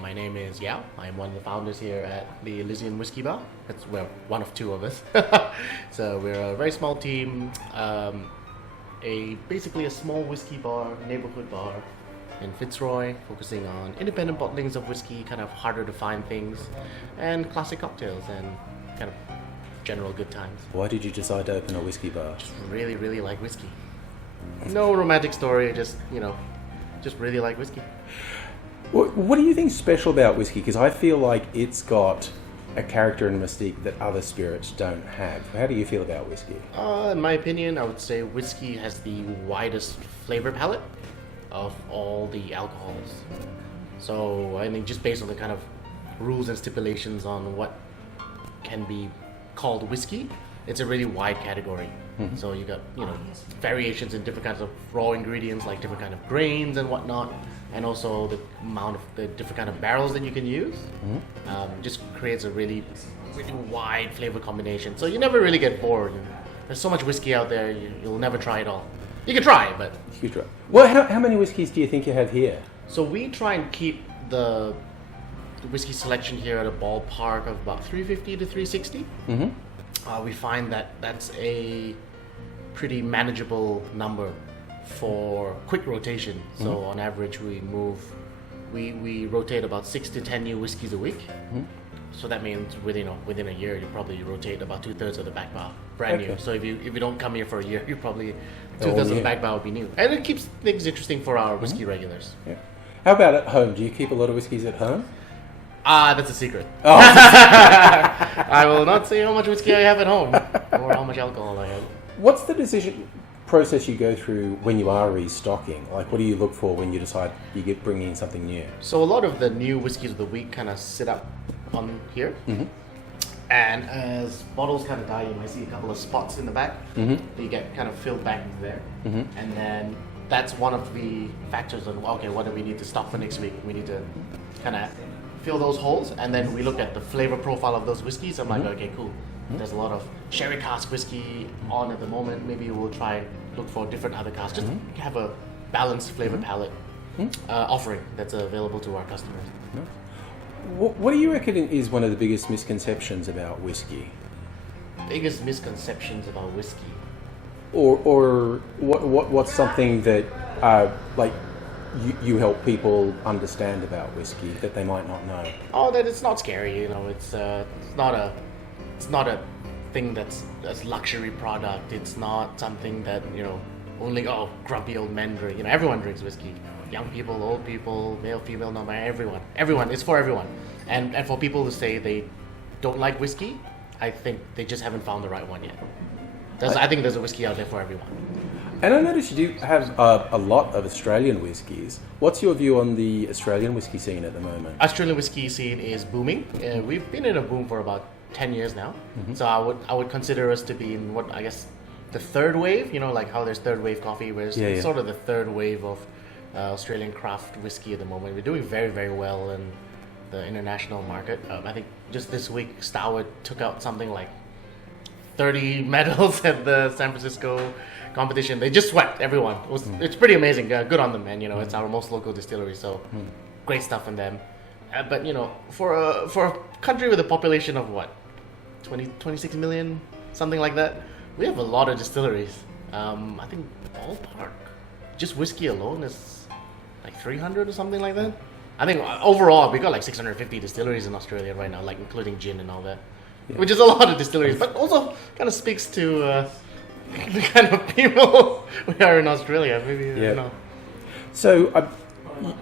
My name is Yao. I'm one of the founders here at the Elysian Whiskey Bar. We're one of two of us. So we're a very small team, basically a small whiskey bar, neighborhood bar in Fitzroy, focusing on independent bottlings of whiskey, kind of harder to find things, and classic cocktails and kind of general good times. Why did you decide to open a whiskey bar? Just really, really like whiskey. No romantic story, just really like whiskey. What do you think's special about whiskey? Because I feel like it's got a character and mystique that other spirits don't have. How do you feel about whiskey? In my opinion, I would say whiskey has the widest flavor palette of all the alcohols. So I think just based on the kind of rules and stipulations on what can be called whiskey, it's a really wide category. Mm-hmm. So you got variations in different kinds of raw ingredients, like different kind of grains and whatnot, and also the amount of the different kind of barrels that you can use. Mm-hmm. Just creates a really, really wide flavor combination. So you never really get bored. There's so much whiskey out there, you'll never try it all. You can try, but you can try. Well, how many whiskeys do you think you have here? So we try and keep the whiskey selection here at a ballpark of about 350 to 360. Mm-hmm. We find that that's a pretty manageable number for quick rotation. So mm-hmm. on average, we rotate about 6 to 10 new whiskeys a week. Mm-hmm. So that means within a year, you probably rotate about 2/3 of the back bar brand new. So if you don't come here for a year, you probably 2/3 of the back bar will be new, and it keeps things interesting for our whiskey mm-hmm. regulars. Yeah. How about at home? Do you keep a lot of whiskeys at home? That's a secret. Oh. I will not say how much whiskey I have at home or how much alcohol I have. What's the decision process you go through when you are restocking? Like, what do you look for when you decide you bring in something new? So a lot of the new whiskeys of the week kind of sit up on here. Mm-hmm. And as bottles kind of die, you might see a couple of spots in the back. Mm-hmm. They get kind of filled back into there. Mm-hmm. And then that's one of the factors on, okay, what do we need to stock for next week? We need to kind of fill those holes, and then we look at the flavor profile of those whiskeys. I'm like, okay, cool. There's a lot of sherry cask whiskey on at the moment. Maybe we'll try look for different other casks. Just have a balanced flavor palette offering that's available to our customers. What do you reckon is one of the biggest misconceptions about whiskey? Biggest misconceptions about whiskey? Or what's something that you help people understand about whiskey that they might not know? Oh, that it's not scary. It's not a thing that's a luxury product. It's not something that only grumpy old men drink. Everyone drinks whiskey. Young people, old people, male, female, non-binary, everyone. It's for everyone. And for people to say they don't like whiskey, I think they just haven't found the right one yet. I think there's a whiskey out there for everyone. And I noticed you do have a lot of Australian whiskies. What's your view on the Australian whiskey scene at the moment? Australian whiskey scene is booming. We've been in a boom for about 10 years now. Mm-hmm. So I would consider us to be in what I guess the third wave. Like how there's third wave coffee, whereas it's sort of the third wave of Australian craft whiskey at the moment. We're doing very, very well in the international market. I think just this week, Stoward took out something like 30 medals at the San Francisco competition. They just swept everyone. It's pretty amazing. Good on them, man. It's our most local distillery, so great stuff in them. But for a country with a population of what, 26 million, something like that, we have a lot of distilleries. I think ballpark, just whiskey alone is like 300 or something like that. I think overall we got like 650 distilleries in Australia right now, like including gin and all that, which is a lot of distilleries, but also kind of speaks to the kind of people we are in Australia. Maybe So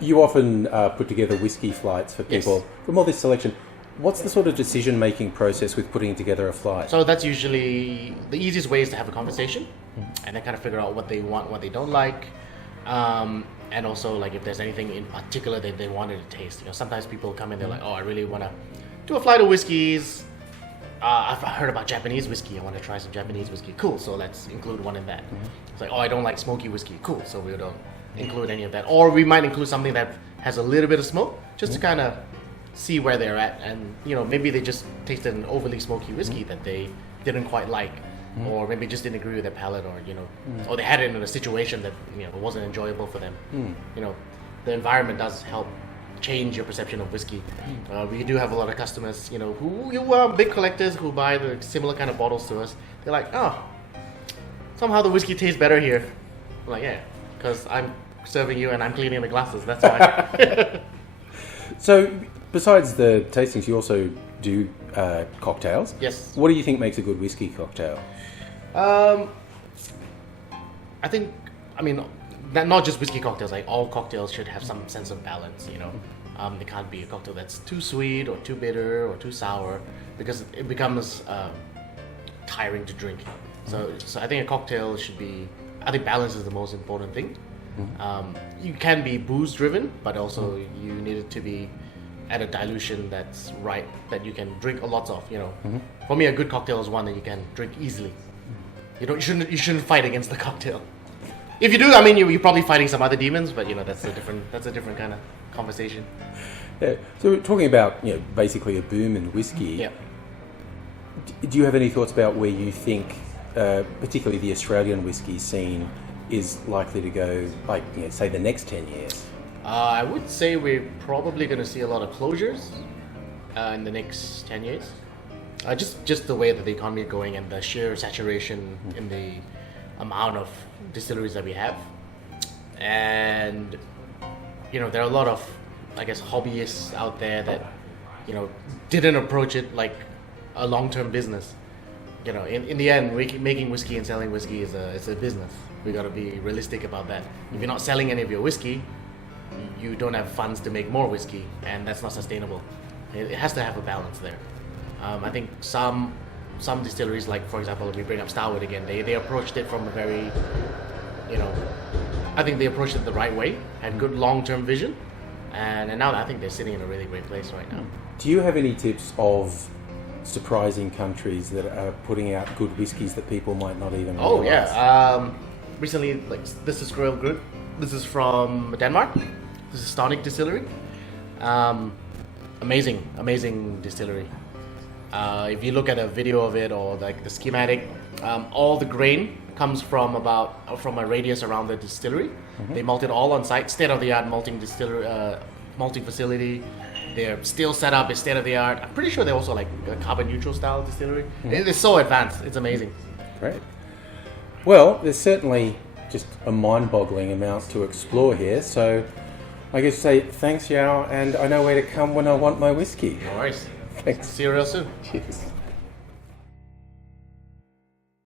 you often put together whiskey flights for people. From all this selection, what's the sort of decision-making process with putting together a flight? So that's usually the easiest way is to have a conversation and then kind of figure out what they want, what they don't like. And also, like, if there's anything in particular that they wanted to taste. Sometimes people come in, they're like, oh, I really want to do a flight of whiskeys. I've heard about Japanese whiskey. I want to try some Japanese whiskey. Cool, so let's include one in that. It's like, oh, I don't like smoky whiskey. Cool, so we don't include any of that. Or we might include something that has a little bit of smoke, just to kind of see where they're at. And, maybe they just tasted an overly smoky whiskey that they didn't quite like. Or maybe just didn't agree with their palate, or they had it in a situation that wasn't enjoyable for them. The environment does help change your perception of whiskey. We do have a lot of customers, you know, who are big collectors who buy the similar kind of bottles to us. They're like, oh, somehow the whiskey tastes better here. I'm like, yeah, because I'm serving you and I'm cleaning the glasses. That's why. So, besides the tastings, you also do cocktails. Yes. What do you think makes a good whiskey cocktail? I think, I mean, not just whiskey cocktails, like all cocktails should have some sense of balance, you know. There can't be a cocktail that's too sweet or too bitter or too sour, because it becomes tiring to drink. So I think a cocktail should be, I think balance is the most important thing. You can be booze driven, but also you need it to be at a dilution that's right, that you can drink a lot of, you know. For me, a good cocktail is one that you can drink easily. You shouldn't fight against the cocktail. If you do, I mean, you're probably fighting some other demons, but you know that's a different kind of conversation. Yeah. So we're talking about, you know, basically a boom in whiskey. Yeah. Do you have any thoughts about where you think, particularly the Australian whiskey scene, is likely to go, like, you know, say the next 10 years? I would say we're probably going to see a lot of closures in the next 10 years. Just the way that the economy is going and the sheer saturation in the amount of distilleries that we have. And, you know, there are a lot of, I guess, hobbyists out there that, you know, didn't approach it like a long-term business. You know, in the end, making whiskey and selling whiskey is a business. We got to be realistic about that. If you're not selling any of your whiskey, you don't have funds to make more whiskey, and that's not sustainable. It has to have a balance there. I think some distilleries, like for example, if we bring up Starwood again, they approached it from a very, you know, I think they approached it the right way, had good long-term vision, and now I think they're sitting in a really great place right now. Do you have any tips of surprising countries that are putting out good whiskies that people might not even realize? Oh yeah, recently, like, this is real good. This is from Denmark. This is Stonic Distillery. Amazing distillery. If you look at a video of it or like the schematic, all the grain comes from a radius around the distillery. They malt it all on site, state-of-the-art malting facility. Their still setup is state-of-the-art. I'm pretty sure they're also like a carbon-neutral style distillery. It's so advanced. It's amazing. Great. Well, there's certainly just a mind-boggling amount to explore here. So I guess say thanks, Yao, and I know where to come when I want my whiskey. No worries. Thanks. See you real soon. Cheers.